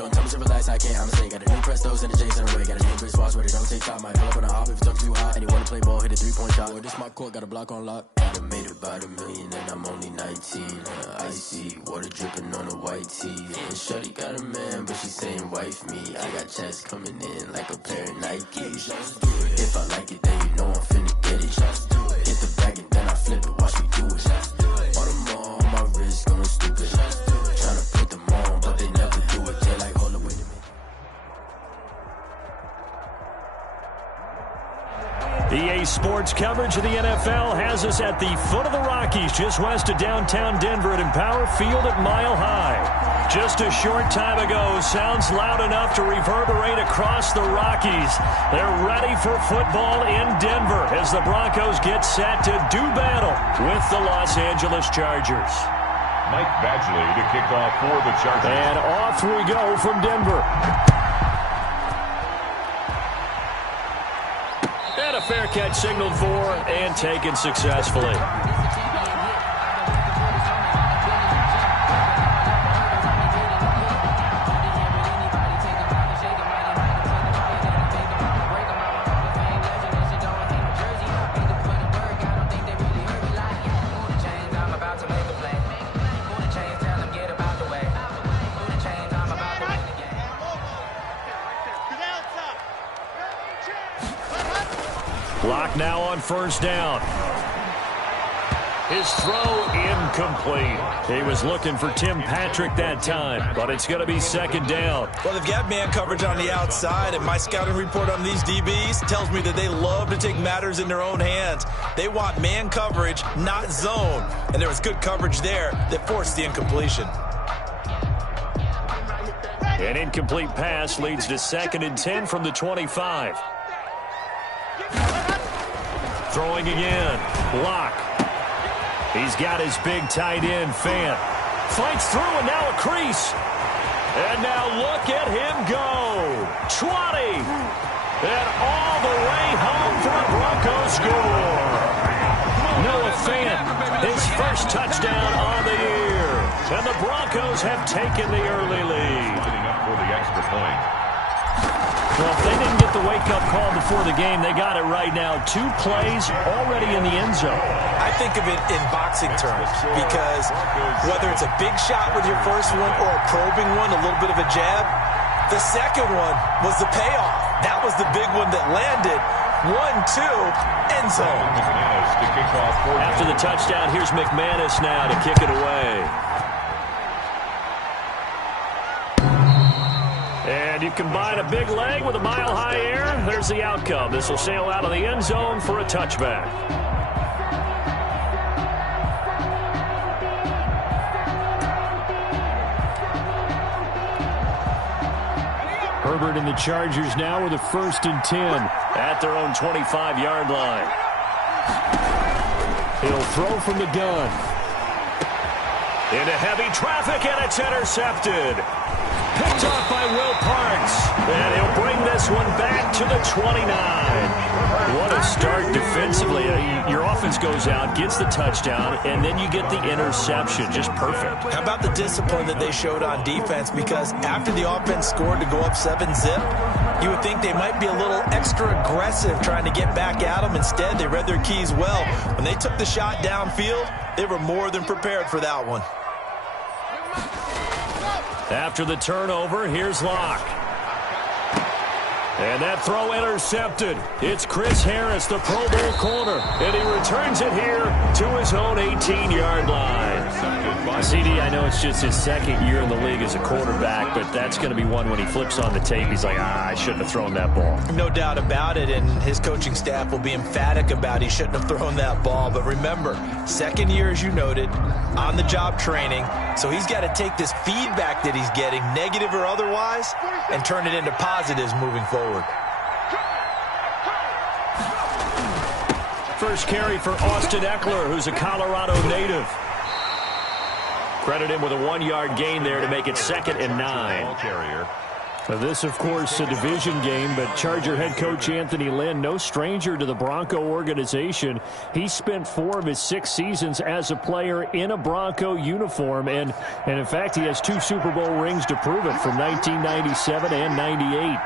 Don't tell me to relax, I can't, I'ma say. Got a new Prestos and the J's in the way. Got a new Chris Foss where they don't take top. Might pull up on the hop if it's up too hot. And he wanna play ball, hit a 3-point shot. Boy, this my court, got a block on lock. I done made about $1 million and I'm only 19. Icy, water dripping on a white tee. And shorty got a man, but she saying wife me. I got checks coming in like a pair of Nikes. If I like it, then you know I'm finna get it. Hit the bag and then I flip it, watch me do it. On them all, my wrist going stupid. Tryna put them on, but they never do it. They like, hold up, wait a minute. EA Sports coverage of the NFL has us at the foot of the Rockies, just west of downtown Denver at Empower Field at Mile High. Just a short time ago, sounds loud enough to reverberate across the Rockies. They're ready for football in Denver as the Broncos get set to do battle with the Los Angeles Chargers. Mike Badgley to kick off for the Chargers. And off we go from Denver. And a fair catch signaled for and taken successfully. Block now on first down. His throw incomplete. He was looking for Tim Patrick that time, but it's going to be second down. Well, they've got man coverage on the outside, and my scouting report on these DBs tells me that they love to take matters in their own hands. They want man coverage, not zone, and there was good coverage there that forced the incompletion. An incomplete pass leads to 2nd and 10 from the 25. Throwing again. Block. He's got his big tight end, Fant. Fights through and now a crease. And now look at him go. 20. And all the way home for a Broncos score. Noah Fant, his first touchdown on the year. And the Broncos have taken the early lead. Setting up for the extra point. Well, if they didn't get the wake-up call before the game, they got it right now. 2 plays already in the end zone. I think of it in boxing terms because whether it's a big shot with your first one or a probing one, a little bit of a jab, the second one was the payoff. That was the big one that landed. 1-2, end zone. After the touchdown, here's McManus now to kick it away. And you combine a big leg with a mile-high air, there's the outcome. This will sail out of the end zone for a touchback. Herbert and the Chargers now with a 1st and 10 at their own 25-yard line. He'll throw from the gun. Into heavy traffic, and it's intercepted. Picked off by Will Parks. And he'll bring this one back to the 29. What a start defensively. Your offense goes out, gets the touchdown, and then you get the interception. Just perfect. How about the discipline that they showed on defense? Because after the offense scored to go up 7-zip, you would think they might be a little extra aggressive trying to get back at them. Instead, they read their keys well. When they took the shot downfield, they were more than prepared for that one. After the turnover, here's Locke. And that throw intercepted. It's Chris Harris, the Pro Bowl corner. And he returns it here to his own 18-yard line. CD, I know it's just his 2nd year in the league as a quarterback, but that's going to be one when he flips on the tape, he's like, I shouldn't have thrown that ball. No doubt about it, and his coaching staff will be emphatic about he shouldn't have thrown that ball. But remember, 2nd year, as you noted, on-the-job training, so he's got to take this feedback that he's getting, negative or otherwise, and turn it into positives moving forward. First carry for Austin Eckler, who's a Colorado native. Credit him with a 1-yard gain there to make it 2nd and 9. This, of course, a division game, but Charger head coach Anthony Lynn, no stranger to the Bronco organization. He spent 4 of his 6 seasons as a player in a Bronco uniform, and in fact, he has 2 Super Bowl rings to prove it from 1997 and 98.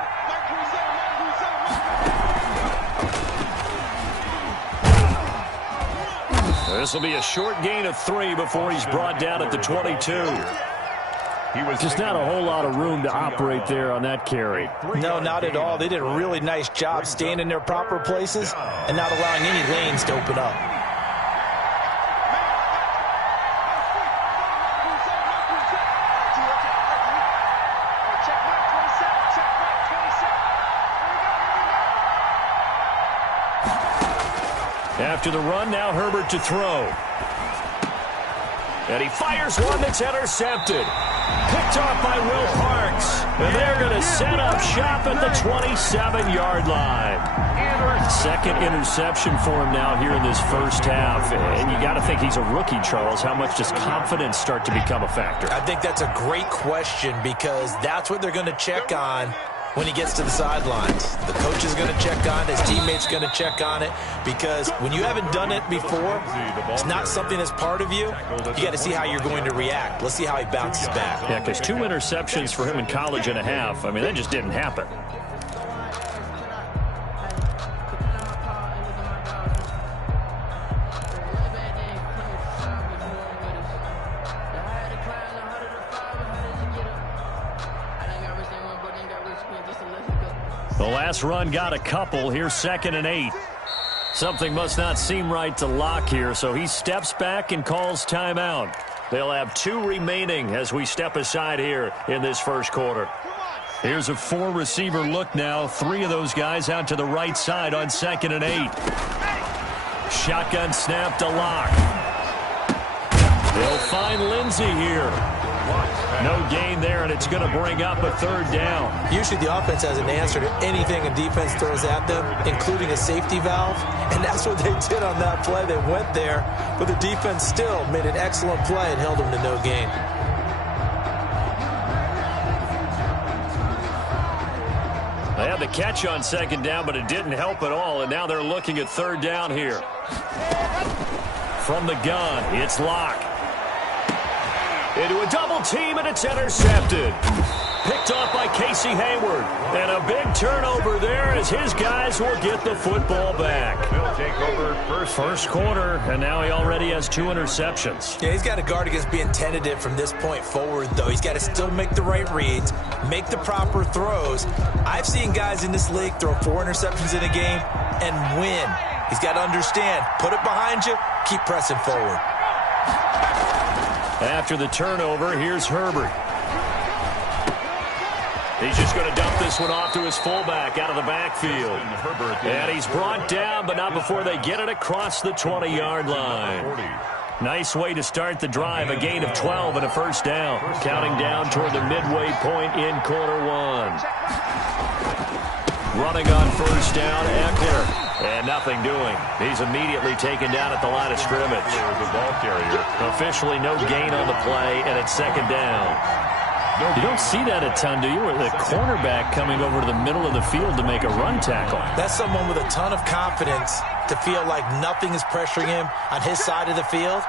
This will be a short gain of 3 before he's brought down at the 22. Just not a whole lot of room to operate there on that carry. No, not at all. They did a really nice job staying in their proper places and not allowing any lanes to open up. After the run, now Herbert to throw. And he fires one that's intercepted. Picked off by Will Parks. And they're going to set up shop at the 27-yard line. Second interception for him now here in this first half. And you got to think he's a rookie, Charles. How much does confidence start to become a factor? I think that's a great question because that's what they're going to check on when he gets to the sidelines. The coach is going to check on it. His teammates going to check on it because when you haven't done it before, it's not something that's part of you. You got to see how you're going to react. Let's see how he bounces back. Yeah, because 2 interceptions for him in college and a half. I mean, that just didn't happen. The last run got a couple. Here's 2nd and 8. Something must not seem right to Locke here, so he steps back and calls timeout. They'll have 2 remaining as we step aside here in this first quarter. Here's a 4-receiver look now. 3 of those guys out to the right side on 2nd and 8. Shotgun snap to Locke. They'll find Lindsey here. No gain there, and it's going to bring up a 3rd down. Usually the offense has an answer to anything a defense throws at them, including a safety valve, and that's what they did on that play. They went there, but the defense still made an excellent play and held them to no gain. They had the catch on 2nd down, but it didn't help at all, and now they're looking at 3rd down here. From the gun, it's Locke. Into a double team, and it's intercepted. Picked off by Casey Hayward. And a big turnover there as his guys will get the football back. They'll take over first quarter, and now he already has 2 interceptions. Yeah, he's got to guard against being tentative from this point forward, though. He's got to still make the right reads, make the proper throws. I've seen guys in this league throw 4 interceptions in a game and win. He's got to understand, put it behind you, keep pressing forward. After the turnover, here's Herbert. He's just going to dump this one off to his fullback out of the backfield. And he's brought down, but not before they get it across the 20-yard line. Nice way to start the drive, a gain of 12 and a 1st down. Counting down toward the midway point in quarter 1. Running on 1st down, Eckler. And nothing doing. He's immediately taken down at the line of scrimmage. The ball carrier. Officially no gain on the play, and it's 2nd down. You don't see that a ton, do you? With a cornerback coming over to the middle of the field to make a run tackle. That's someone with a ton of confidence to feel like nothing is pressuring him on his side of the field.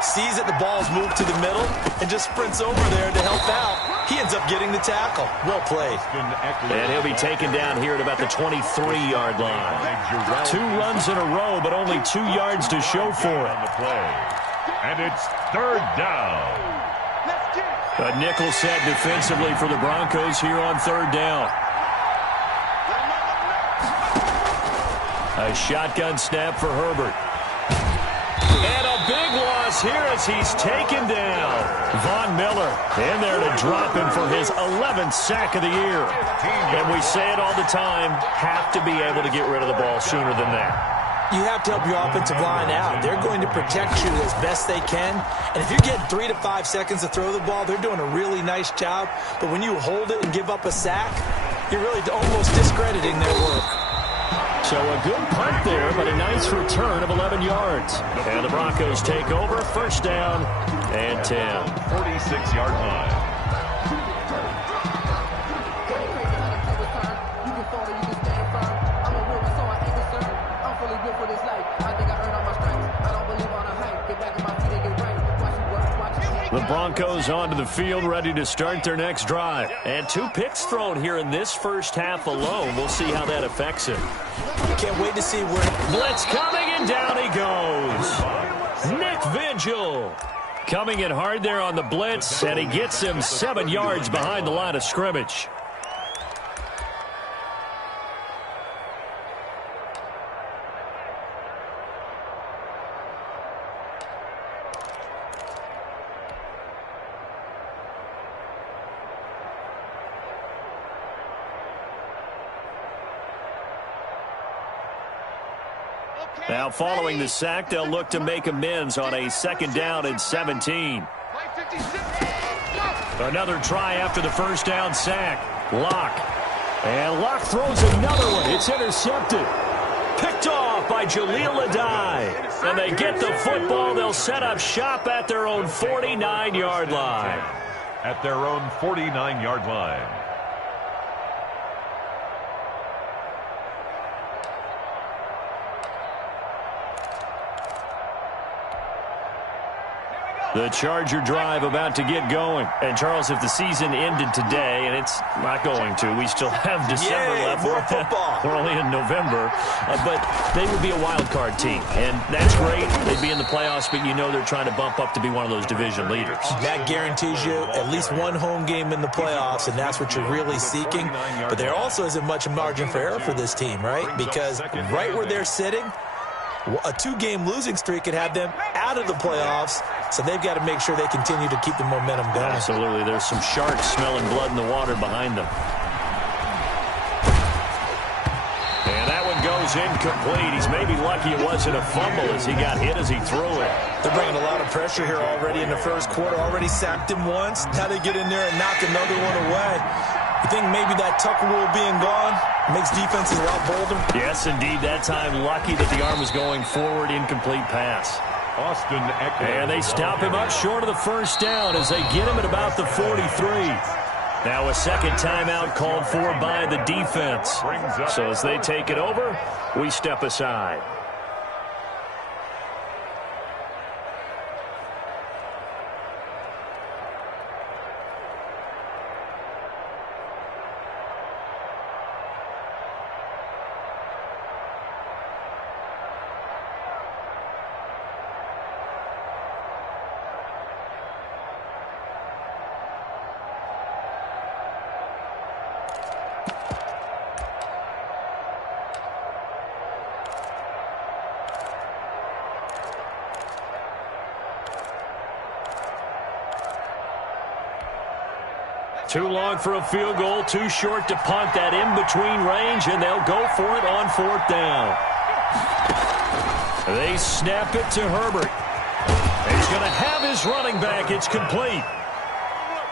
Sees that the ball's moved to the middle and just sprints over there to help out. He ends up getting the tackle. Well played. And he'll be taken down here at about the 23-yard line. 2 runs in a row, but only 2 yards to show for it. And it's 3rd down. A nickel set defensively for the Broncos here on 3rd down. A shotgun snap for Herbert. And a big loss here as he's taken down. Von Miller in there to drop him for his 11th sack of the year. And we say it all the time, have to be able to get rid of the ball sooner than that. You have to help your offensive line out. They're going to protect you as best they can. And if you're getting 3 to 5 seconds to throw the ball, they're doing a really nice job. But when you hold it and give up a sack, you're really almost discrediting their work. So a good punt there, but a nice return of 11 yards. And the Broncos take over, 1st down and 10. 46-yard line. Broncos onto the field, ready to start their next drive. And 2 picks thrown here in this first half alone. We'll see how that affects him. Can't wait to see where... Blitz coming, and down he goes. Nick Vigil coming in hard there on the blitz, and he gets him 7 yards behind the line of scrimmage. Now, following the sack, they'll look to make amends on a 2nd down and 17. Another try after the first down sack. Locke. And Locke throws another one. It's intercepted. Picked off by Jaleel Adai. And they get the football. They'll set up shop at their own 49-yard line. At their own 49-yard line. The Charger drive about to get going. And, Charles, if the season ended today, and it's not going to, we still have December left. More football. We're only in November. But they would be a wild card team. And that's great. They'd be in the playoffs, but you know they're trying to bump up to be one of those division leaders. That guarantees you at least one home game in the playoffs, and that's what you're really seeking. But there also isn't much margin for error for this team, right? Because right where they're sitting, a 2-game losing streak could have them out of the playoffs, so they've got to make sure they continue to keep the momentum going. Absolutely. There's some sharks smelling blood in the water behind them. And that one goes incomplete. He's maybe lucky it wasn't a fumble as he got hit as he threw it. They're bringing a lot of pressure here already in the first quarter. Already sacked him once. Now they get in there and knock another one away. You think maybe that Tucker rule being gone makes defenses a lot bolder? Yes, indeed. That time, lucky that the arm was going forward. Incomplete pass. Austin Eckler. And they stop him up short of the first down as they get him at about the 43. Now a second timeout called for by the defense. So as they take it over, we step aside. Too long for a field goal, too short to punt. That in-between range, and they'll go for it on 4th down. They snap it to Herbert. He's going to have his running back. It's complete.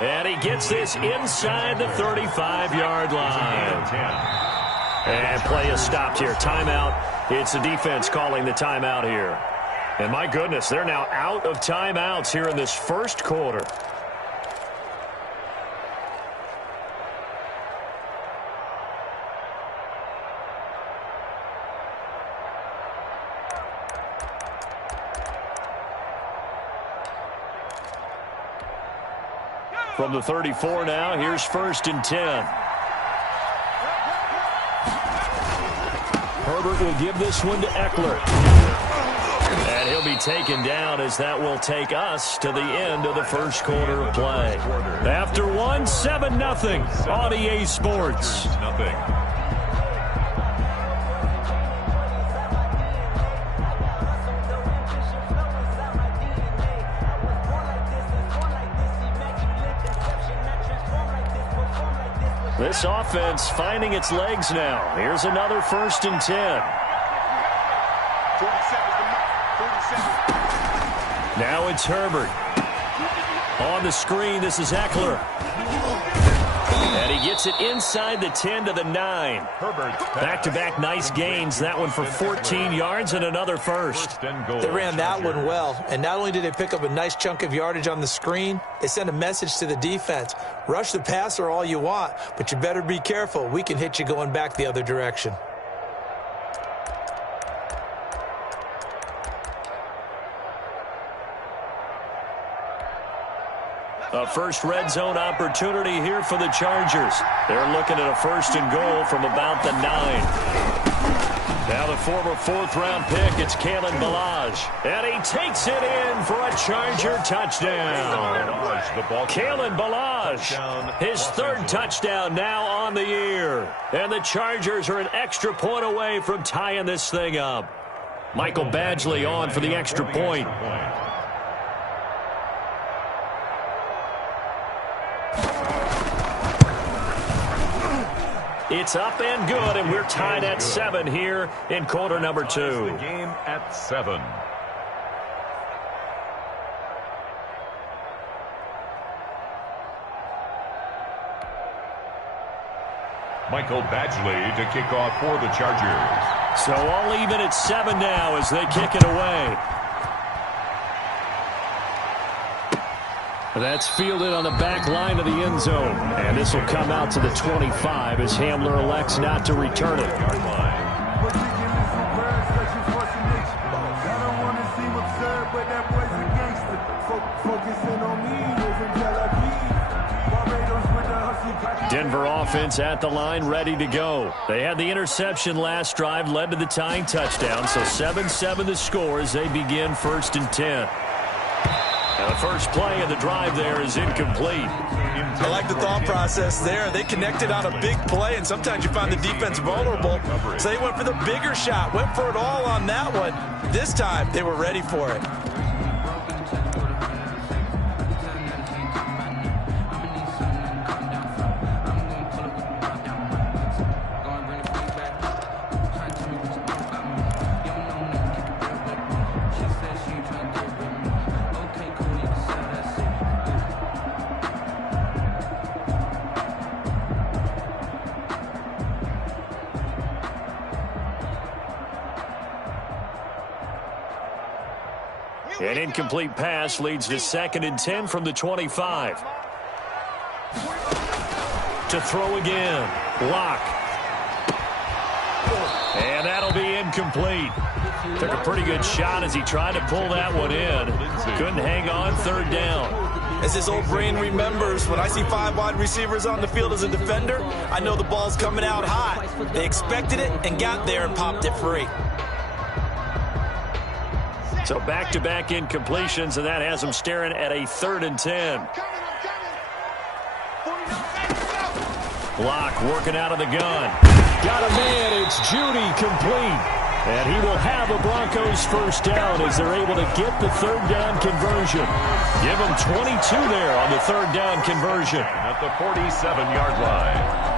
And he gets this inside the 35-yard line. And play is stopped here. Timeout. It's the defense calling the timeout here. And my goodness, they're now out of timeouts here in this first quarter. From the 34 now, here's 1st and 10. Herbert will give this one to Eckler. And he'll be taken down as that will take us to the end of the first quarter of play. After 7-0 on EA Sports. This offense finding its legs now. Here's another 1st and 10. Now it's Herbert. On the screen, this is Eckler. And he gets it inside the 10 to the 9. Back-to-back nice gains. That one for 14 yards and another first. They ran that one well. And not only did they pick up a nice chunk of yardage on the screen, they sent a message to the defense. Rush the passer all you want, but you better be careful. We can hit you going back the other direction. A first red zone opportunity here for the Chargers. They're looking at a 1st and goal from about the 9. Now the former 4th-round pick, it's Kalen Ballage. And he takes it in for a Charger touchdown. Kalen Ballage, his 3rd touchdown now on the year. And the Chargers are an extra point away from tying this thing up. Michael Badgley on for the extra point. It's up and good, and we're tied at 7 here in quarter number 2. The game at 7. Michael Badgley to kick off for the Chargers. So all even at 7 now as they kick it away. That's fielded on the back line of the end zone. And this will come out to the 25 as Hamler elects not to return it. Denver offense at the line, ready to go. They had the interception last drive, led to the tying touchdown. So 7-7 the score as they begin 1st and 10. Now the first play of the drive there is incomplete. I like the thought process there. They connected on a big play, and sometimes you find the defense vulnerable. So they went for the bigger shot, went for it all on that one. This time, they were ready for it. An incomplete pass leads to 2nd and 10 from the 25. To throw again. Block. And that'll be incomplete. Took a pretty good shot as he tried to pull that one in. Couldn't hang on, 3rd down. As his old brain remembers, when I see 5 wide receivers on the field as a defender, I know the ball's coming out hot. They expected it and got there and popped it free. So back-to-back incompletions, and that has them staring at a 3rd and 10. Block working out of the gun. Got a man. It's Judy complete. And he will have a Broncos 1st down as they're able to get the 3rd down conversion. Give them 22 there on the 3rd down conversion. At the 47-yard line.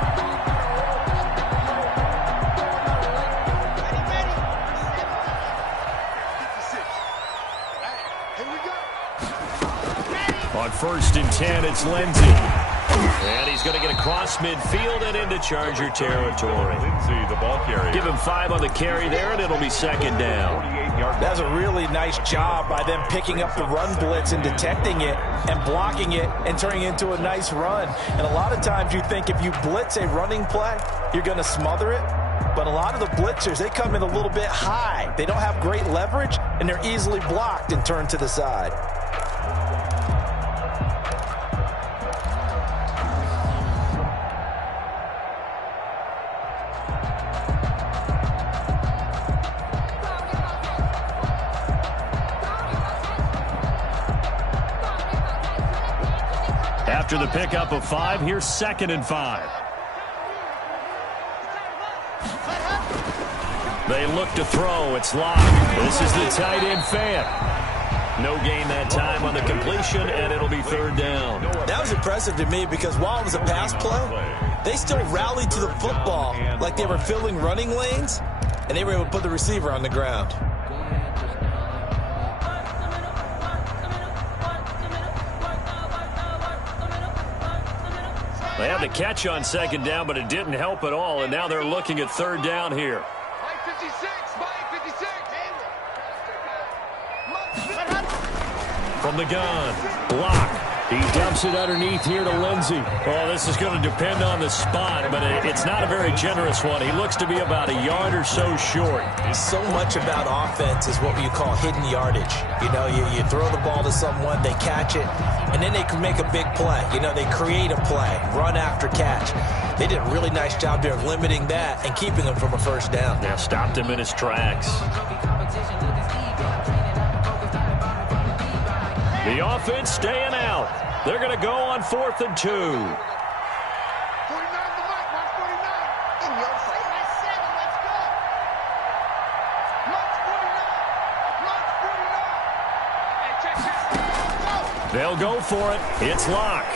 On 1st and 10, it's Lindsey. And he's going to get across midfield and into Charger territory. Lindsey, the ball carrier. Give him 5 on the carry there, and it'll be 2nd down. That's a really nice job by them picking up the run blitz and detecting it and blocking it and turning it into a nice run. And a lot of times you think if you blitz a running play, you're going to smother it. But a lot of the blitzers, they come in a little bit high. They don't have great leverage, and they're easily blocked and turned to the side. After the pickup of 5, here's 2nd and 5. They look to throw. It's locked. This is the tight end Fant. No gain that time on the completion, and it'll be 3rd down. That was impressive to me because while it was a pass play, they still rallied to the football like they were filling running lanes, and they were able to put the receiver on the ground. They had the catch on 2nd down, but it didn't help at all, and now they're looking at 3rd down here. From the gun, block. He dumps it underneath here to Lindsey. Oh, this is going to depend on the spot, but it's not a very generous one. He looks to be about a yard or so short. So much about offense is what you call hidden yardage. You know, you throw the ball to someone, they catch it, and then they can make a big play. You know, they create a play, run after catch. They did a really nice job there of limiting that and keeping him from a first down. Now stopped him in his tracks. The offense staying out. They're going to go on 4th and 2. They'll go for it. It's Locke.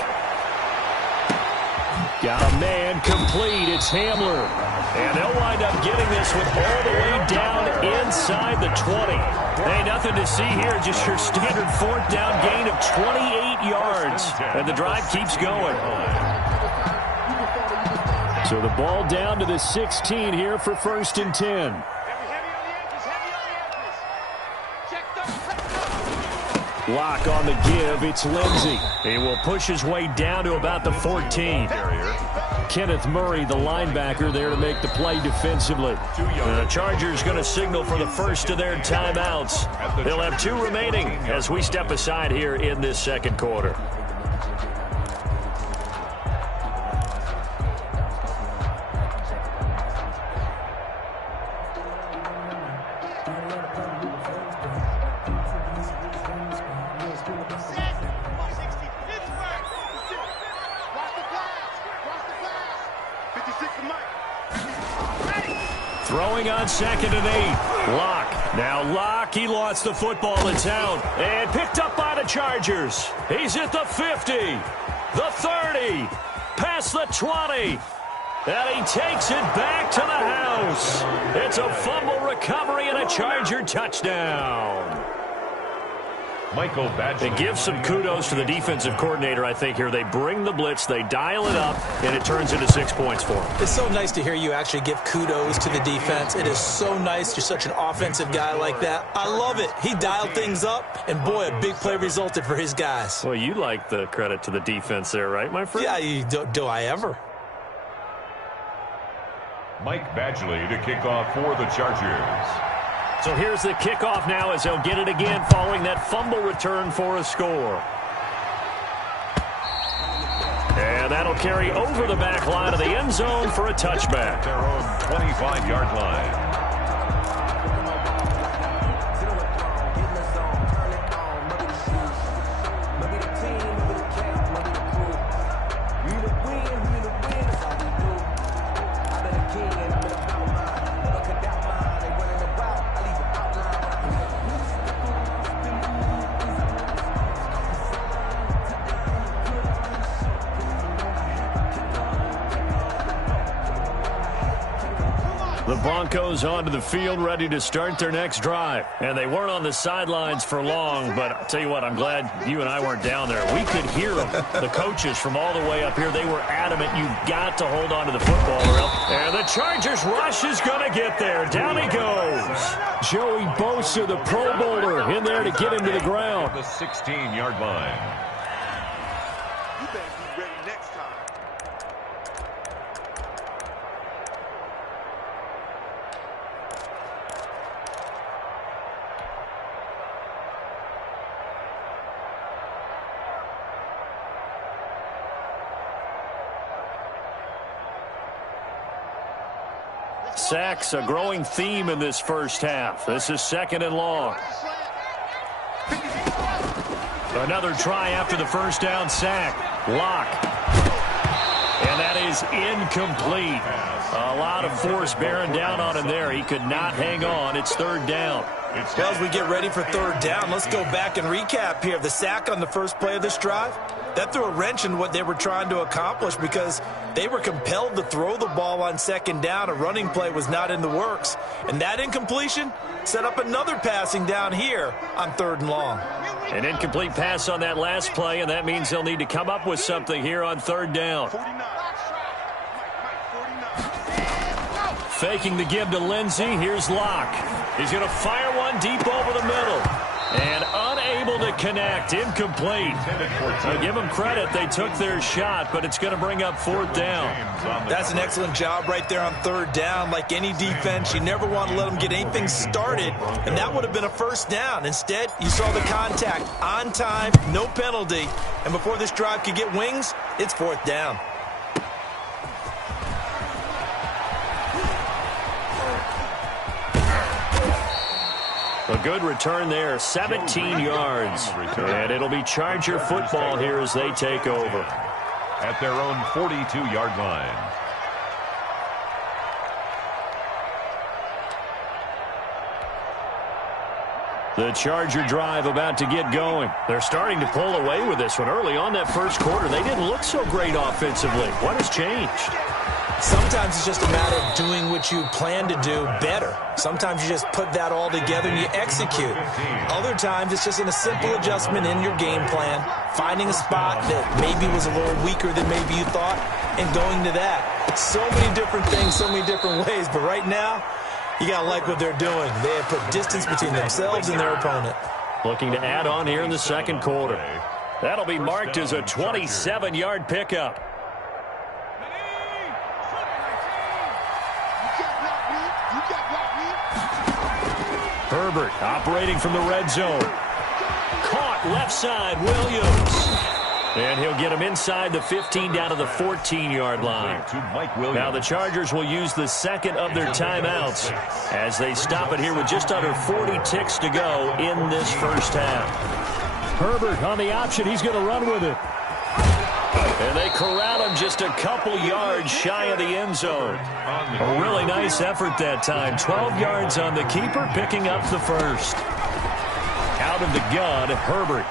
Got a man complete. It's Hamler. And they'll wind up getting this with all the way down inside the 20. Hey, nothing to see here. Just your standard 4th down gain of 28 yards. And the drive keeps going. So the ball down to the 16 here for 1st and 10. Locke on the give. It's Lindsey. He will push his way down to about the 14. Kenneth Murray, the linebacker, there to make the play defensively. The Chargers going to signal for the first of their timeouts. They'll have 2 remaining as we step aside here in this second quarter. Throwing on 2nd and 8. Locke. Now Locke, he lost the football. It's out. And picked up by the Chargers. He's at the 50. The 30. Past the 20. And he takes it back to the house. It's a fumble recovery and a Charger touchdown. Michael Badgley. They give some kudos to the defensive coordinator, I think, here. They bring the blitz, they dial it up, and it turns into 6 points for them. It's so nice to hear you actually give kudos to the defense. It is so nice. You're such an offensive guy like that. I love it. He dialed things up, and boy, a big play resulted for his guys. Well, you like the credit to the defense there, right, my friend? Yeah, do I ever? Mike Badgley to kick off for the Chargers. So here's the kickoff now as they'll get it again following that fumble return for a score. And that'll carry over the back line of the end zone for a touchback. Their own 25-yard line. The Broncos onto the field, ready to start their next drive. And they weren't on the sidelines for long, but I'll tell you what, I'm glad you and I weren't down there. We could hear them, the coaches from all the way up here. They were adamant, you've got to hold on to the football. And the Chargers rush is going to get there. Down he goes. Joey Bosa, the Pro Bowler, in there to get him to the ground. The 16-yard line. You better be ready next time. Sacks, a growing theme in this first half. This is 2nd and long. Another try after the first down sack. Locke. And that is incomplete. A lot of force bearing down on him there. He could not hang on. It's 3rd down. Well, as we get ready for 3rd down, let's go back and recap here. The sack on the first play of this drive, that threw a wrench in what they were trying to accomplish because they were compelled to throw the ball on 2nd down. A running play was not in the works. And that incompletion set up another passing down here on 3rd and long. An incomplete pass on that last play, and that means they'll need to come up with something here on 3rd down. Faking the give to Lindsey. Here's Locke. He's going to fire one deep over the middle. And unable to connect. Incomplete. I'll give them credit. They took their shot, but it's going to bring up 4th down. That's an excellent job right there on 3rd down. Like any defense, you never want to let them get anything started, and that would have been a 1st down. Instead, you saw the contact on time, no penalty, and before this drive could get wings, it's 4th down. A good return there, 17 yards. And it'll be Charger football here as they take over. At their own 42-yard line. The Charger drive about to get going. They're starting to pull away with this one. Early on that first quarter, they didn't look so great offensively. What has changed? Sometimes it's just a matter of doing what you plan to do better. Sometimes you just put that all together and you execute. Other times it's just a simple adjustment in your game plan, finding a spot that maybe was a little weaker than maybe you thought, and going to that. So many different things, so many different ways, but right now, you got to like what they're doing. They have put distance between themselves and their opponent. Looking to add on here in the second quarter. That'll be marked as a 27-yard pickup. Herbert operating from the red zone. Caught left side, Williams. And he'll get him inside the 15 down to the 14-yard line. Now the Chargers will use the second of their timeouts as they stop it here with just under 40 ticks to go in this first half. Herbert on the option. He's going to run with it. And they corral him just a couple yards shy of the end zone. A really nice effort that time. 12 yards on the keeper, picking up the first. Out of the gun, Herbert.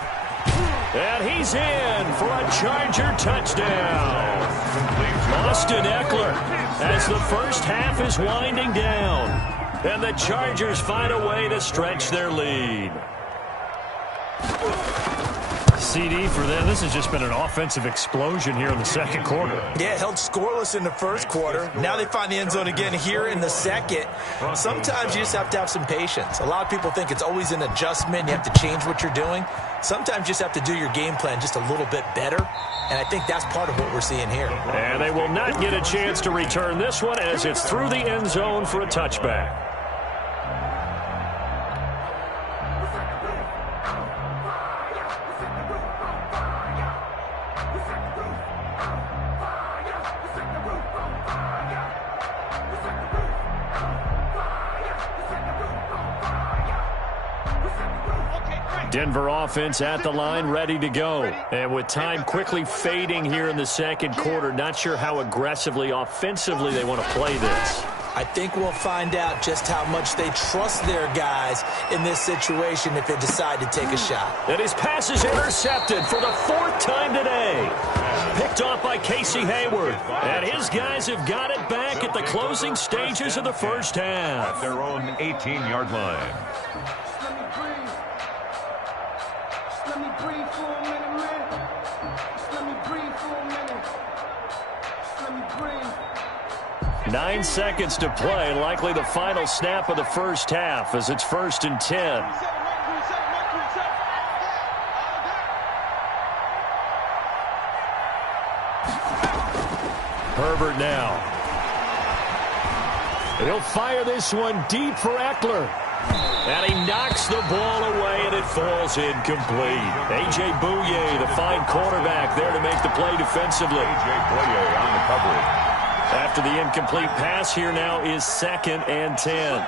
And he's in for a Charger touchdown. Austin Eckler as the first half is winding down. And the Chargers find a way to stretch their lead. CD for them. This has just been an offensive explosion here in the second quarter. Yeah, held scoreless in the first quarter. Now they find the end zone again here in the second. Sometimes you just have to have some patience. A lot of people think it's always an adjustment. You have to change what you're doing. Sometimes you just have to do your game plan just a little bit better. And I think that's part of what we're seeing here. And they will not get a chance to return this one as it's through the end zone for a touchback. Denver offense at the line, ready to go. And with time quickly fading here in the second quarter, not sure how aggressively, offensively they want to play this. I think we'll find out just how much they trust their guys in this situation if they decide to take a shot. And his pass is intercepted for the 4th time today. Picked off by Casey Hayward. And his guys have got it back at the closing stages of the first half. At their own 18-yard line. 9 seconds to play, likely the final snap of the first half as it's 1st and 10. Herbert now. He'll fire this one deep for Eckler. And he knocks the ball away, and it falls incomplete. A.J. Bouye, the fine cornerback, there to make the play defensively. A.J. Bouye on the coverage. After the incomplete pass, here now is 2nd and 10.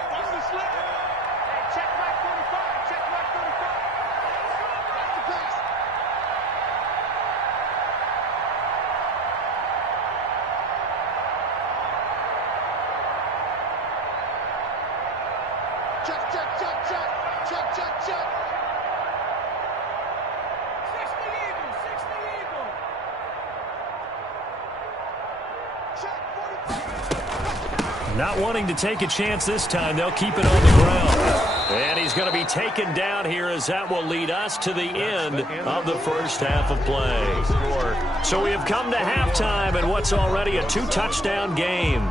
Not wanting to take a chance this time, they'll keep it on the ground. And he's going to be taken down here as that will lead us to the end of the first half of play. So we have come to halftime in what's already a 2-touchdown game.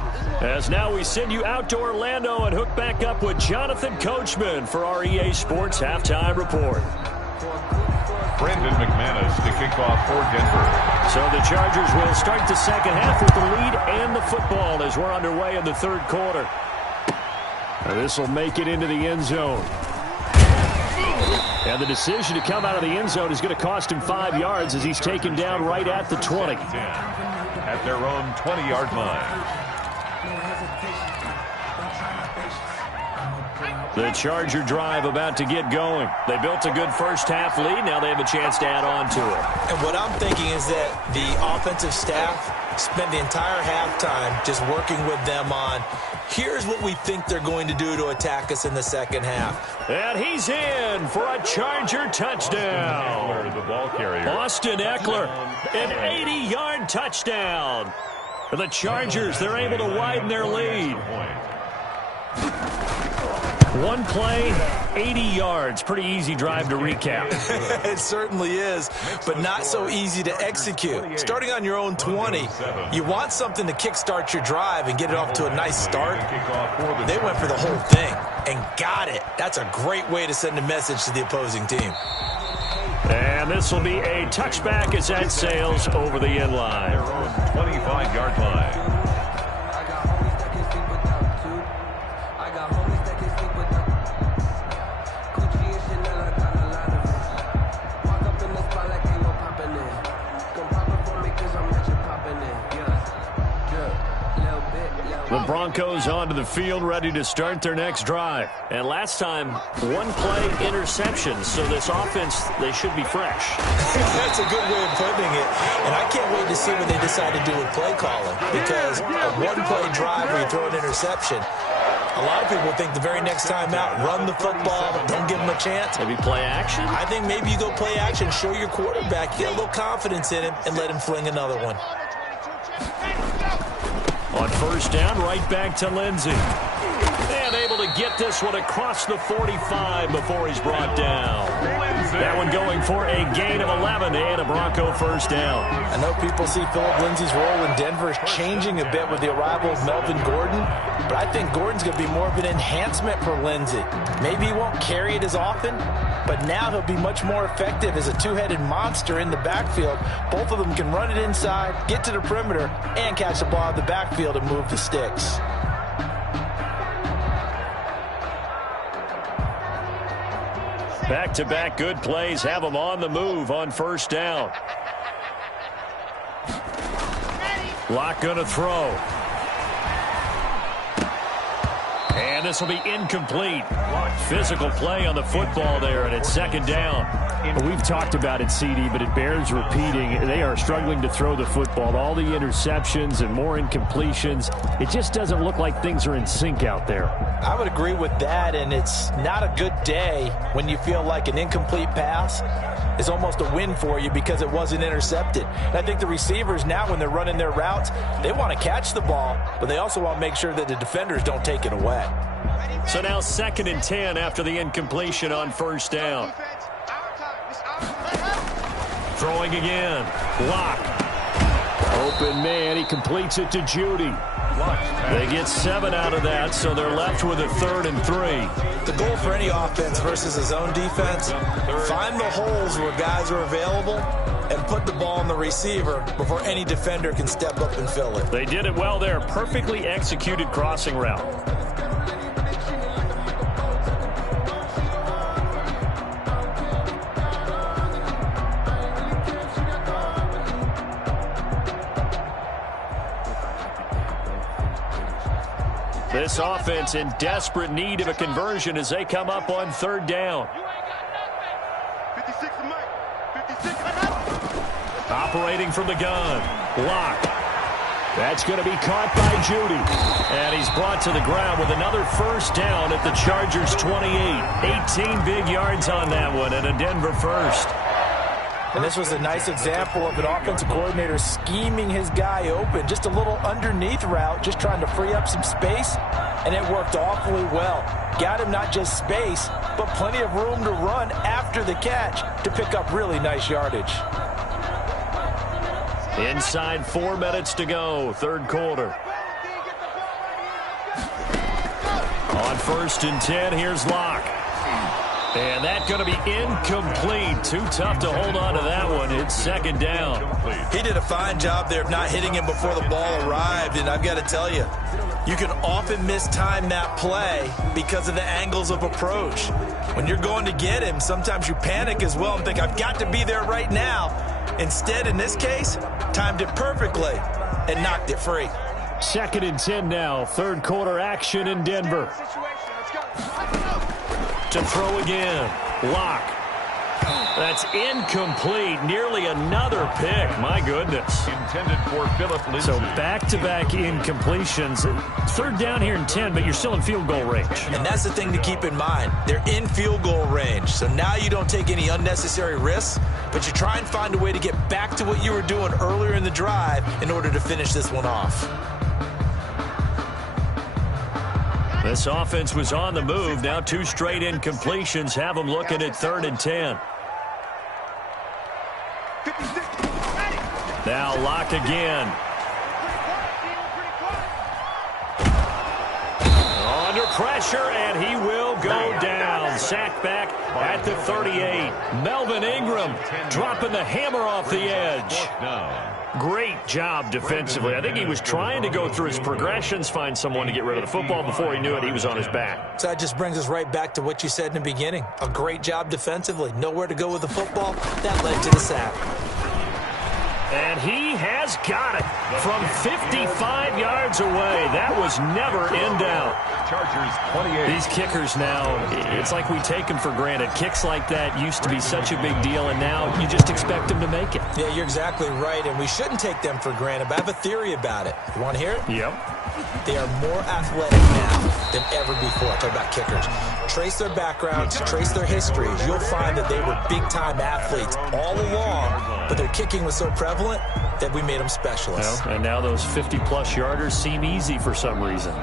As now we send you out to Orlando and hook back up with Jonathan Coachman for our EA Sports Halftime Report. Brandon McManus to kick off for Denver. So the Chargers will start the second half with the lead and the football as we're underway in the third quarter. This will make it into the end zone. And the decision to come out of the end zone is going to cost him 5 yards as he's taken down right at the 20. At their own 20-yard line. The Charger drive about to get going. They built a good first half lead. Now they have a chance to add on to it. And what I'm thinking is that the offensive staff spent the entire halftime just working with them on, here's what we think they're going to do to attack us in the second half. And he's in for a Charger touchdown. The ball carrier. Austin Eckler, an 80-yard touchdown. For the Chargers, they're able to widen their lead. One play, 80 yards. Pretty easy drive to recap. It certainly is, but not so easy to execute. Starting on your own 20, you want something to kickstart your drive and get it off to a nice start. They went for the whole thing and got it. That's a great way to send a message to the opposing team. And this will be a touchback as that sails over the end line. 25-yard line. The Broncos onto the field, ready to start their next drive. And last time, one play interception. So this offense, they should be fresh. That's a good way of putting it. And I can't wait to see what they decide to do with play calling. Because a one-play drive where you throw an interception, a lot of people think the very next time out, run the football, don't give them a chance. Maybe play action? I think maybe you go play action, show your quarterback, get a little confidence in him, and let him fling another one. On first down, right back to Lindsey. And able to get this one across the 45 before he's brought down. That one going for a gain of 11 and a Bronco first down. I know people see Phillip Lindsay's role in Denver changing a bit with the arrival of Melvin Gordon, but I think Gordon's going to be more of an enhancement for Lindsay. Maybe he won't carry it as often, but now he'll be much more effective as a two-headed monster in the backfield. Both of them can run it inside, get to the perimeter, and catch the ball in the backfield and move the sticks. Back-to-back good plays have them on the move on first down. Locke going to throw. And this will be incomplete. Physical play on the football there, and it's second down. Well, we've talked about it, CD, but it bears repeating. They are struggling to throw the football. All the interceptions and more incompletions. It just doesn't look like things are in sync out there. I would agree with that, and it's not a good day when you feel like an incomplete pass is almost a win for you because it wasn't intercepted. And I think the receivers now, when they're running their routes, they want to catch the ball, but they also want to make sure that the defenders don't take it away. So now 2nd and 10 after the incompletion on first down. Throwing again. Locke. Open man. He completes it to Judy. They get 7 out of that, so they're left with a 3rd and 3. The goal for any offense versus a zone defense, find the holes where guys are available and put the ball on the receiver before any defender can step up and fill it. They did it well there. Perfectly executed crossing route. This offense in desperate need of a conversion as they come up on 3rd down. 56 to Mike. 56. Operating from the gun. Locke. That's going to be caught by Judy. And he's brought to the ground with another first down at the Chargers 28. 18 big yards on that one and a Denver first. And this was a nice example of an offensive coordinator scheming his guy open. Just a little underneath route, just trying to free up some space, and it worked awfully well. Got him not just space, but plenty of room to run after the catch to pick up really nice yardage. Inside 4 minutes to go, third quarter. On 1st and 10, here's Locke. And that's going to be incomplete. Too tough to hold on to that one. It's 2nd down. He did a fine job there of not hitting him before the ball arrived, and I've got to tell you, you can often mistime that play because of the angles of approach. When you're going to get him, sometimes you panic as well and think, I've got to be there right now. Instead, in this case, timed it perfectly and knocked it free. 2nd and 10 now. Third quarter action in Denver. To throw again. Locke. That's incomplete. Nearly another pick. My goodness. Intended for Philip Lindsay. So back-to-back incompletions. 3rd down here and 10, but you're still in field goal range. And that's the thing to keep in mind. They're in field goal range. So now you don't take any unnecessary risks, but you try and find a way to get back to what you were doing earlier in the drive in order to finish this one off. This offense was on the move. Now 2 straight incompletions have them looking at 3rd and 10. Now Locke again. Under pressure, and he will go down. Sacked back at the 38. Melvin Ingram dropping the hammer off the edge. Great job defensively. I think he was trying to go through his progressions, find someone to get rid of the football. Before he knew it, he was on his back. So that just brings us right back to what you said in the beginning. A great job defensively. Nowhere to go with the football. That led to the sack. And he has got it from 55 yards away. That was never in doubt. Chargers 28. These kickers now, it's like we take them for granted. Kicks like that used to be such a big deal, and now you just expect them to make it. Yeah, you're exactly right, and we shouldn't take them for granted, but I have a theory about it. You want to hear it? Yep. They are more athletic now than ever before. I talk about kickers. Trace their backgrounds, trace their histories. You'll find that they were big-time athletes all along, but their kicking was so prevalent that we made them specialists. Well, and now those 50-plus yarders seem easy for some reason.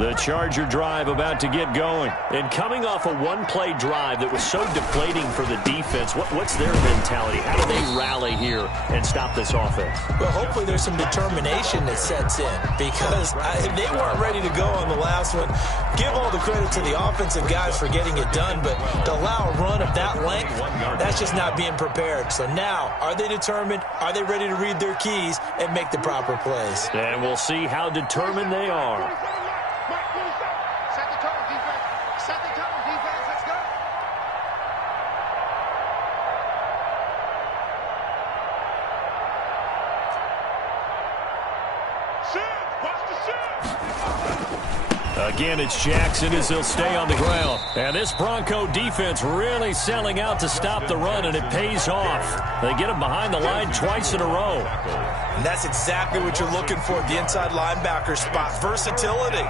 The Charger drive about to get going. And coming off a one-play drive that was so deflating for the defense, what's their mentality? How do they rally here and stop this offense? Well, hopefully there's some determination that sets in because they weren't ready to go on the last one. Give all the credit to the offensive guys for getting it done, but to allow a run of that length, that's just not being prepared. So now, are they determined? Are they ready to read their keys and make the proper plays? And we'll see how determined they are. Again, it's Jackson as he'll stay on the ground. And this Bronco defense really selling out to stop the run, and it pays off. They get him behind the line twice in a row. And that's exactly what you're looking for at the inside linebacker spot. Versatility.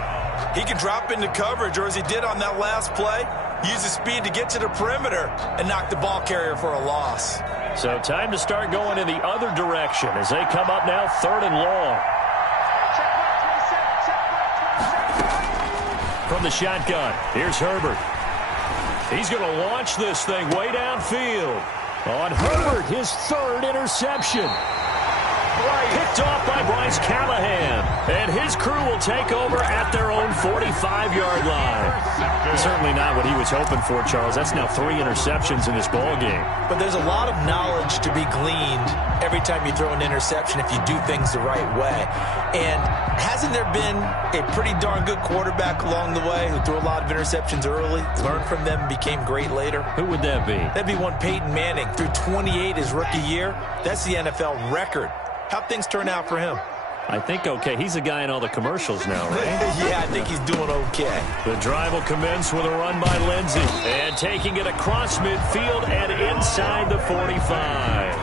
He can drop into coverage, or as he did on that last play, use his speed to get to the perimeter and knock the ball carrier for a loss. So time to start going in the other direction as they come up now 3rd and long. From the shotgun, here's Herbert. He's going to launch this thing way downfield. On Herbert, his 3rd interception. Picked off by Bryce Callahan. And his crew will take over at their own 45-yard line. Certainly not what he was hoping for, Charles. That's now 3 interceptions in this ball game. But there's a lot of knowledge to be gleaned every time you throw an interception if you do things the right way. And hasn't there been a pretty darn good quarterback along the way who threw a lot of interceptions early, learned from them, and became great later? Who would that be? That'd be one Peyton Manning. Threw 28 his rookie year. That's the NFL record. How'd things turn out for him? I think okay. He's a guy in all the commercials now, right? Yeah, I think he's doing okay. The drive will commence with a run by Lindsay. And taking it across midfield and inside the 45.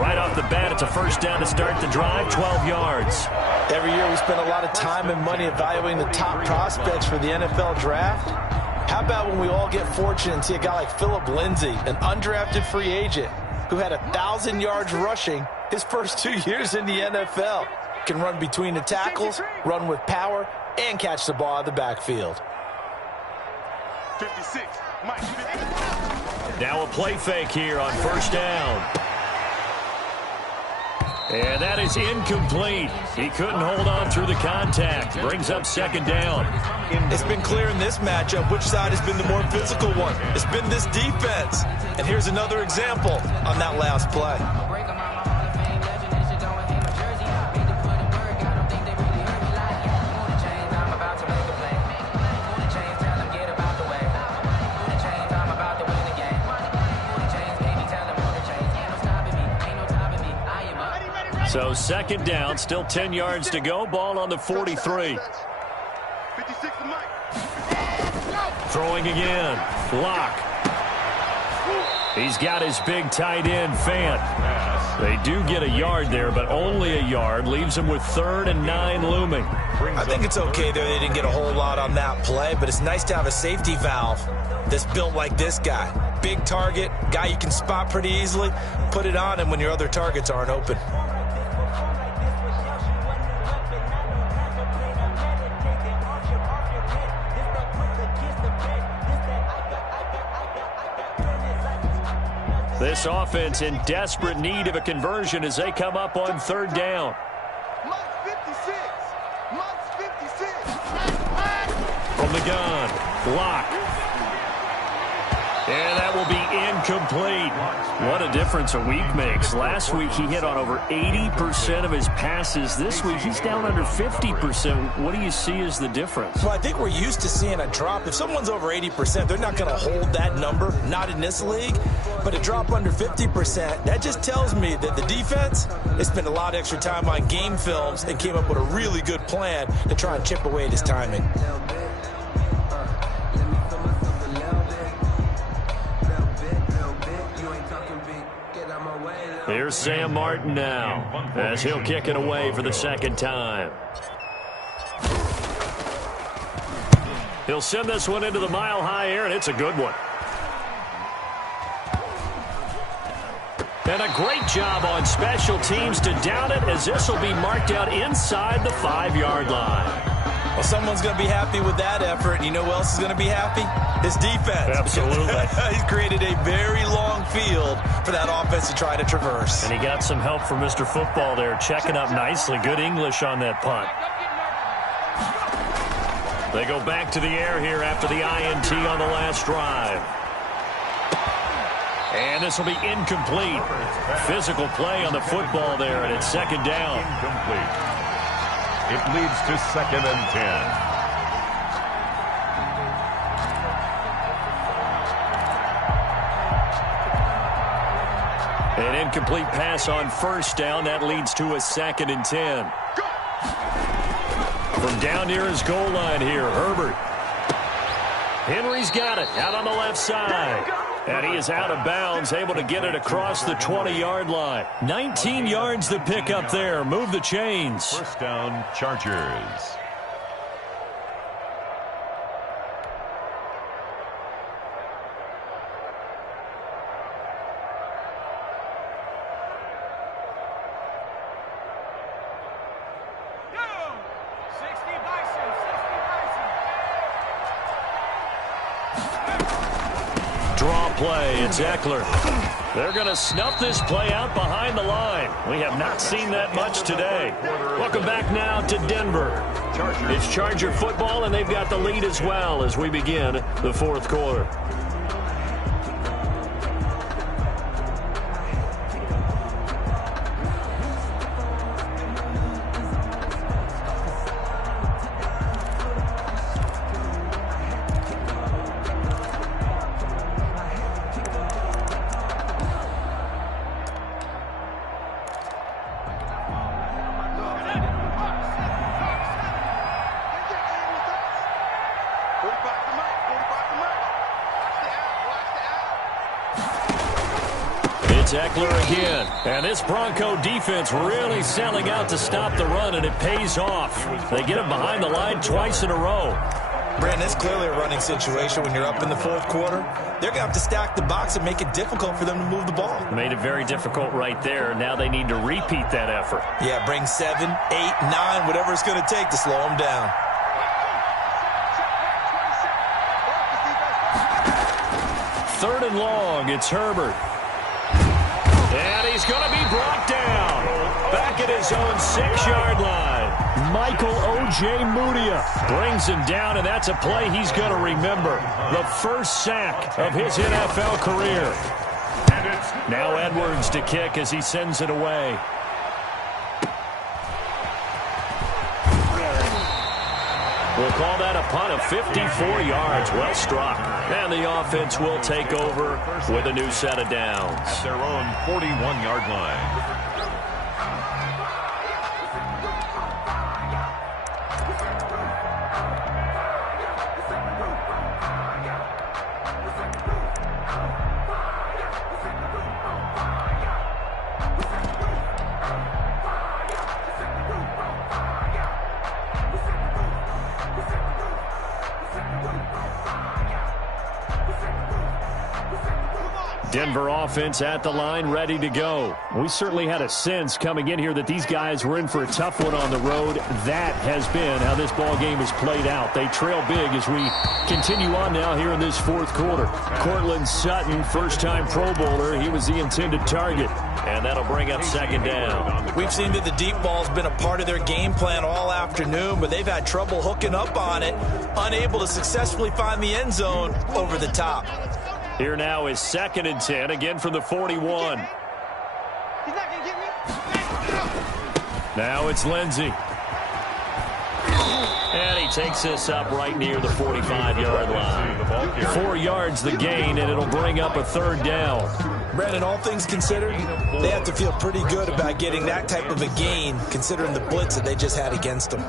Right off the bat, it's a 1st down to start the drive, 12 yards. Every year we spend a lot of time and money evaluating the top prospects for the NFL draft. How about when we all get fortunate and see a guy like Phillip Lindsay, an undrafted free agent who had 1,000 yards rushing his first 2 years in the NFL. Can run between the tackles, run with power, and catch the ball out of the backfield. 56, Mike. Now a play fake here on first down. And that is incomplete. He couldn't hold on through the contact. Brings up second down. It's been clear in this matchup which side has been the more physical one. It's been this defense. And here's another example on that last play. So second down, still 10 yards to go. Ball on the 43. 56 to Mike. Throwing again. Lock. He's got his big tight end, Fant. They do get a yard there, but only a yard. Leaves him with 3rd and 9 looming. I think it's okay there. They didn't get a whole lot on that play, but it's nice to have a safety valve that's built like this guy. Big target, guy you can spot pretty easily. Put it on him when your other targets aren't open. This offense in desperate need of a conversion as they come up on 3rd down. Mike's 56. Mike's 56. From the gun, Lock. And that will be incomplete. What a difference a week makes. Last week he hit on over 80% of his passes. This week he's down under 50%. What do you see as the difference? Well, I think we're used to seeing a drop. If someone's over 80%, they're not going to hold that number, not in this league. But a drop under 50%, that just tells me that the defense has spent a lot of extra time on game films and came up with a really good plan to try and chip away at his timing. Here's Sam Martin now as he'll kick it away for the second time. He'll send this one into the mile-high air, and it's a good one. And a great job on special teams to down it, as this will be marked out inside the 5-yard line. Well, someone's going to be happy with that effort. And you know who else is going to be happy? His defense. Absolutely. He's created a very long field for that offense to try to traverse. And he got some help from Mr. Football there, checking up nicely. Good English on that punt. They go back to the air here after the INT on the last drive. And this will be incomplete. Physical play on the football there, and it's second down. Incomplete. It leads to 2nd and 10. An incomplete pass on first down. That leads to a 2nd and 10. From down near his goal line here, Herbert. Henry's got it out on the left side. And he is out of bounds, able to get it across the 20-yard line. 19 yards to pick up there. Move the chains. First down, Chargers. Play, it's Eckler. They're going to snuff this play out behind the line. We have not seen that much today. Welcome back now to Denver. It's Charger football, and they've got the lead as well as we begin the 4th quarter. It's Eckler again. And this Bronco defense really selling out to stop the run, and it pays off. They get him behind the line twice in a row. Brandon, it's clearly a running situation when you're up in the fourth quarter. They're going to have to stack the box and make it difficult for them to move the ball. Made it very difficult right there. Now they need to repeat that effort. Yeah, bring 7, 8, 9, whatever it's going to take to slow them down. Third and long, it's Herbert. And he's going to be brought down. Back at his own 6-yard line. Michael Ojemudia brings him down, and that's a play he's going to remember. The first sack of his NFL career. Now Edwards to kick as he sends it away. We'll call that a punt of 54 yards. Well struck. And the offense will take over with a new set of downs. At their own 41-yard line. Denver offense at the line, ready to go. We certainly had a sense coming in here that these guys were in for a tough one on the road. That has been how this ball game has played out. They trail big as we continue on now here in this fourth quarter. Cortland Sutton, first-time Pro Bowler. He was the intended target, and that'll bring up second down. We've seen that the deep ball's been a part of their game plan all afternoon, but they've had trouble hooking up on it, unable to successfully find the end zone over the top. Here now is 2nd and 10, again from the 41. Now it's Lindsey. And he takes this up right near the 45-yard line. 4 yards the gain, and it'll bring up a third down. Brandon, all things considered, they have to feel pretty good about getting that type of a gain, considering the blitz that they just had against them.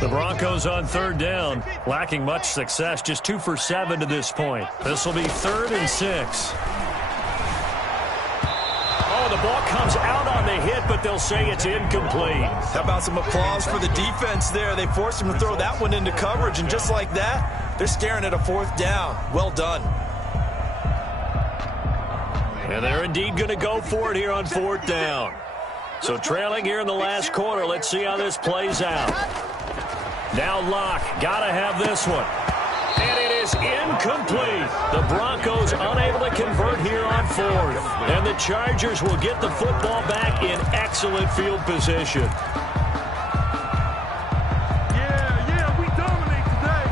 The Broncos on third down, lacking much success, just 2 for 7 to this point. This will be 3rd and 6. Oh, the ball comes out on the hit, but they'll say it's incomplete. How about some applause for the defense there? They forced him to throw that one into coverage, and just like that, they're staring at a 4th down. Well done. And they're indeed going to go for it here on 4th down. So trailing here in the last quarter, let's see how this plays out. Now Locke, got to have this one. And it is incomplete. The Broncos unable to convert here on 4th. And the Chargers will get the football back in excellent field position. Yeah, we dominate today.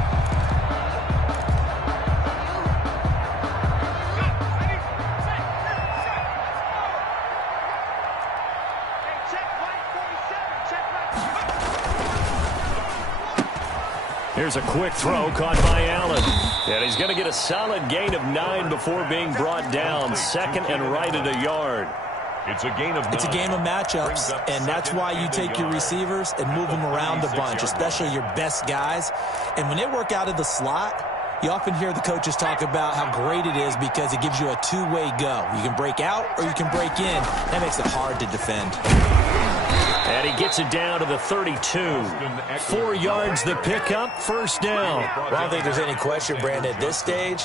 Here's a quick throw caught by Allen. And he's going to get a solid gain of 9 before being brought down. 2nd and right at a yard. It's a gain of 9. It's a game of matchups, and that's why you take your receivers and move them around a bunch, especially your best guys. And when they work out of the slot, you often hear the coaches talk about how great it is because it gives you a two-way go. You can break out or you can break in. That makes it hard to defend. And he gets it down to the 32. 4 yards the pickup, 1st down. Well, I don't think there's any question, Brandon, at this stage,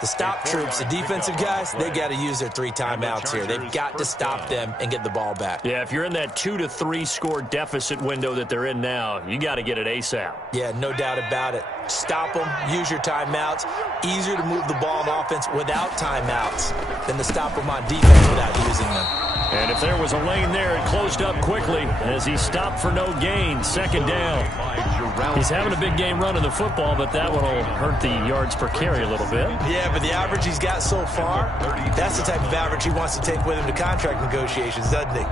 the stop troops, the defensive guys, they got to use their 3 timeouts here. They've got to stop them and get the ball back. Yeah, if you're in that 2 to 3 score deficit window that they're in now, you got to get it ASAP. Yeah, no doubt about it. Stop them, use your timeouts. Easier to move the ball on offense without timeouts than to stop them on defense without using them. And if there was a lane there, it closed up quickly as he stopped for no gain. 2nd down. He's having a big game running the football, but that one will hurt the yards per carry a little bit. Yeah, but the average he's got so far, that's the type of average he wants to take with him to contract negotiations, doesn't he?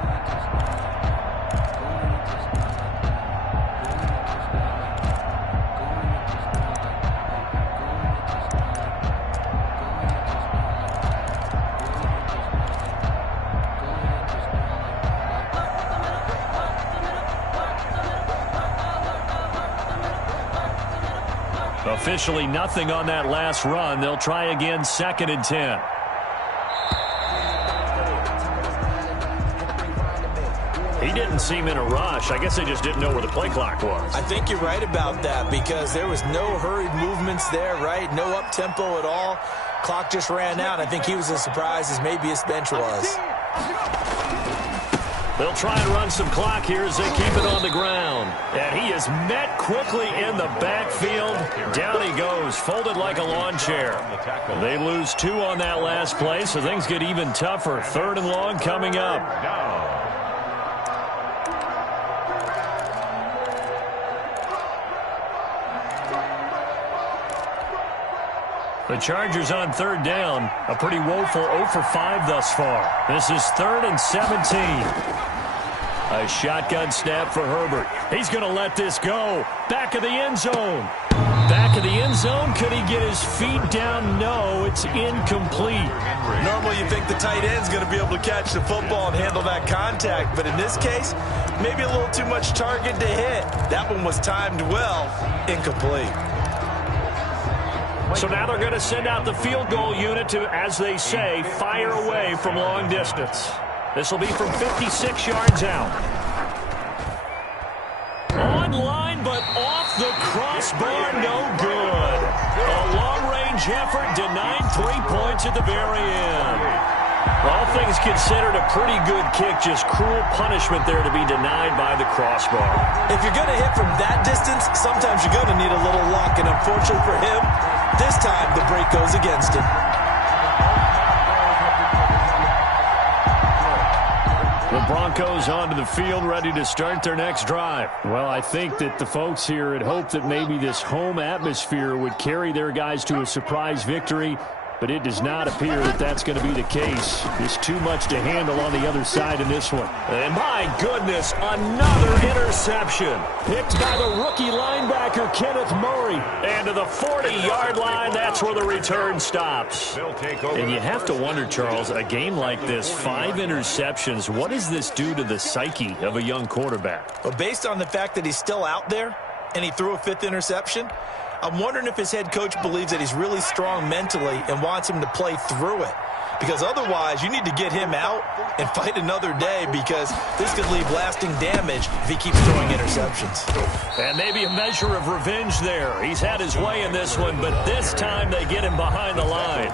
Officially nothing on that last run. They'll try again, 2nd and 10. He didn't seem in a rush. I guess they just didn't know where the play clock was. I think you're right about that because there was no hurried movements there, right? No up-tempo at all. Clock just ran out. I think he was as surprised as maybe his bench was. They'll try and run some clock here as they keep it on the ground. And he is met quickly in the backfield. Down he goes, folded like a lawn chair. They lose 2 on that last play, so things get even tougher. 3rd and long coming up. The Chargers on 3rd down. A pretty woeful 0 for 5 thus far. This is 3rd and 17. A shotgun snap for Herbert. He's going to let this go. Back of the end zone. Back of the end zone. Could he get his feet down? No, it's incomplete. Normally you think the tight end's going to be able to catch the football and handle that contact. But in this case, maybe a little too much target to hit. That one was timed well. Incomplete. So now they're going to send out the field goal unit to, as they say, fire away from long distance. This will be from 56 yards out. On line, but off the crossbar, no good. A long-range effort denied 3 points at the very end. All things considered, a pretty good kick, just cruel punishment there to be denied by the crossbar. If you're going to hit from that distance, sometimes you're going to need a little luck, and unfortunately for him, this time the break goes against him. The Broncos onto the field, ready to start their next drive. Well, I think that the folks here had hoped that maybe this home atmosphere would carry their guys to a surprise victory, but it does not appear that that's going to be the case. There's too much to handle on the other side in this one. And my goodness, another interception. Picked by the rookie linebacker, Kenneth Murray. And to the 40-yard line, that's where the return stops. And you have to wonder, Charles, a game like this, 5 interceptions, what does this do to the psyche of a young quarterback? Well, based on the fact that he's still out there and he threw a 5th interception, I'm wondering if his head coach believes that he's really strong mentally and wants him to play through it. Because otherwise, you need to get him out and fight another day because this could leave lasting damage if he keeps throwing interceptions. And maybe a measure of revenge there. He's had his way in this one, but this time they get him behind the line.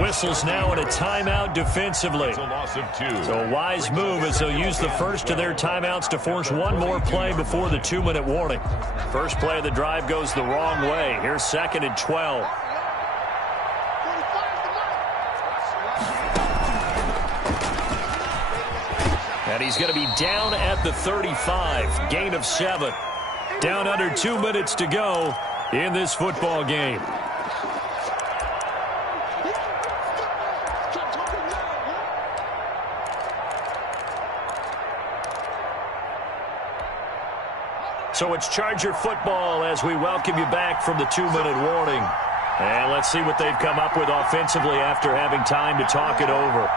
Whistles now in a timeout defensively. So a wise move as they'll use the first of their timeouts to force one more play before the 2-minute warning. First play of the drive goes the wrong way. Here's 2nd and 12. And he's going to be down at the 35. Gain of 7. Down under 2 minutes to go in this football game. So it's Charger football as we welcome you back from the 2-minute warning. And let's see what they've come up with offensively after having time to talk it over.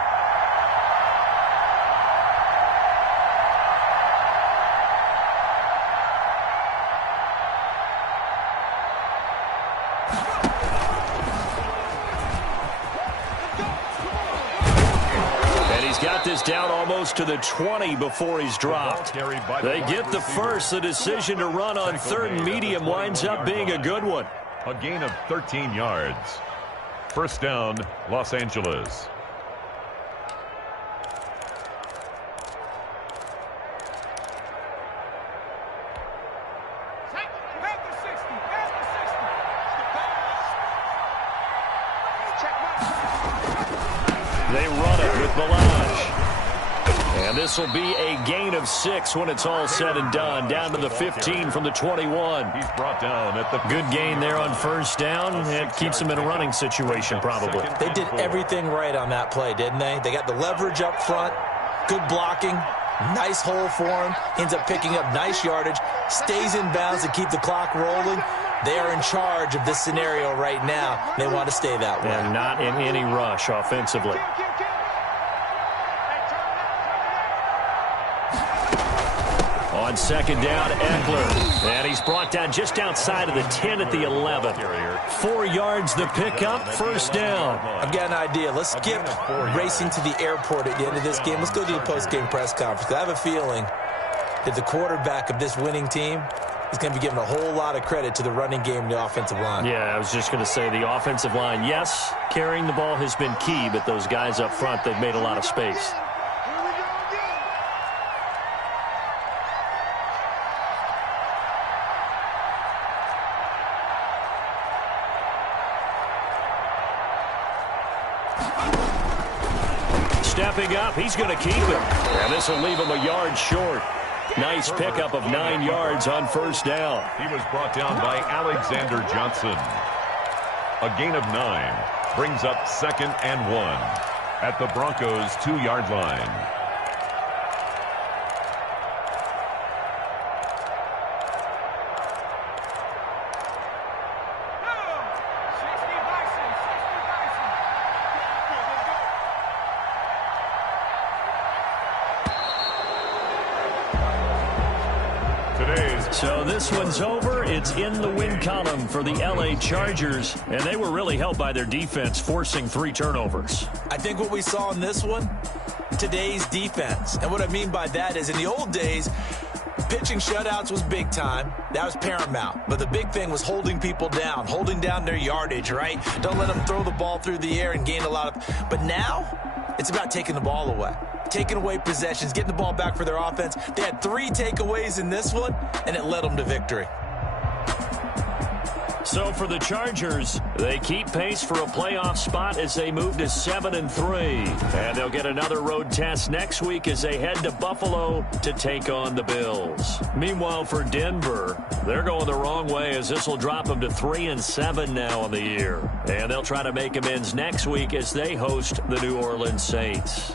This down almost to the 20 before he's dropped. They get the first. The decision to run on 3rd and medium winds up being a good one. A gain of 13 yards. First down, Los Angeles. They run it with Melange. And this will be a gain of 6 when it's all said and done. Down to the 15 from the 21. He's brought down at the good gain there on first down. It keeps him in a running situation probably. They did everything right on that play, didn't they? They got the leverage up front, good blocking, nice hole for him, ends up picking up nice yardage, stays in bounds to keep the clock rolling. They are in charge of this scenario right now. They want to stay that way. And not in any rush offensively. On second down, Eckler. And he's brought down just outside of the 10 at the 11. 4 yards the pickup, first down. I've got an idea. Let's skip racing to the airport at the end of this game. Let's go to the post-game press conference. I have a feeling that the quarterback of this winning team is going to be giving a whole lot of credit to the running game and the offensive line. Yeah, I was just going to say the offensive line, yes, carrying the ball has been key, but those guys up front, they've made a lot of space. Stepping up, he's going to keep it. And this will leave him a yard short. Nice pickup of 9 yards on first down. He was brought down by Alexander Johnson. A gain of 9 brings up 2nd and 1 at the Broncos' 2-yard line. So this one's over. It's in the win column for the LA Chargers, and they were really helped by their defense, forcing 3 turnovers. I think what we saw in this one, today's defense. And what I mean by that is in the old days, pitching shutouts was big time. That was paramount. But the big thing was holding people down, holding down their yardage, right? Don't let them throw the ball through the air and gain a lot of... But now, it's about taking the ball away. Taking away possessions, getting the ball back for their offense. They had 3 takeaways in this one, and it led them to victory. So for the Chargers, they keep pace for a playoff spot as they move to 7-3. And they'll get another road test next week as they head to Buffalo to take on the Bills. Meanwhile, for Denver, they're going the wrong way as this will drop them to 3-7 now on the year. And they'll try to make amends next week as they host the New Orleans Saints.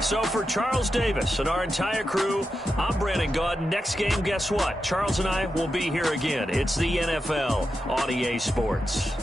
So for Charles Davis and our entire crew, I'm Brandon Gaudin. Next game, guess what? Charles and I will be here again. It's the NFL on EA Sports.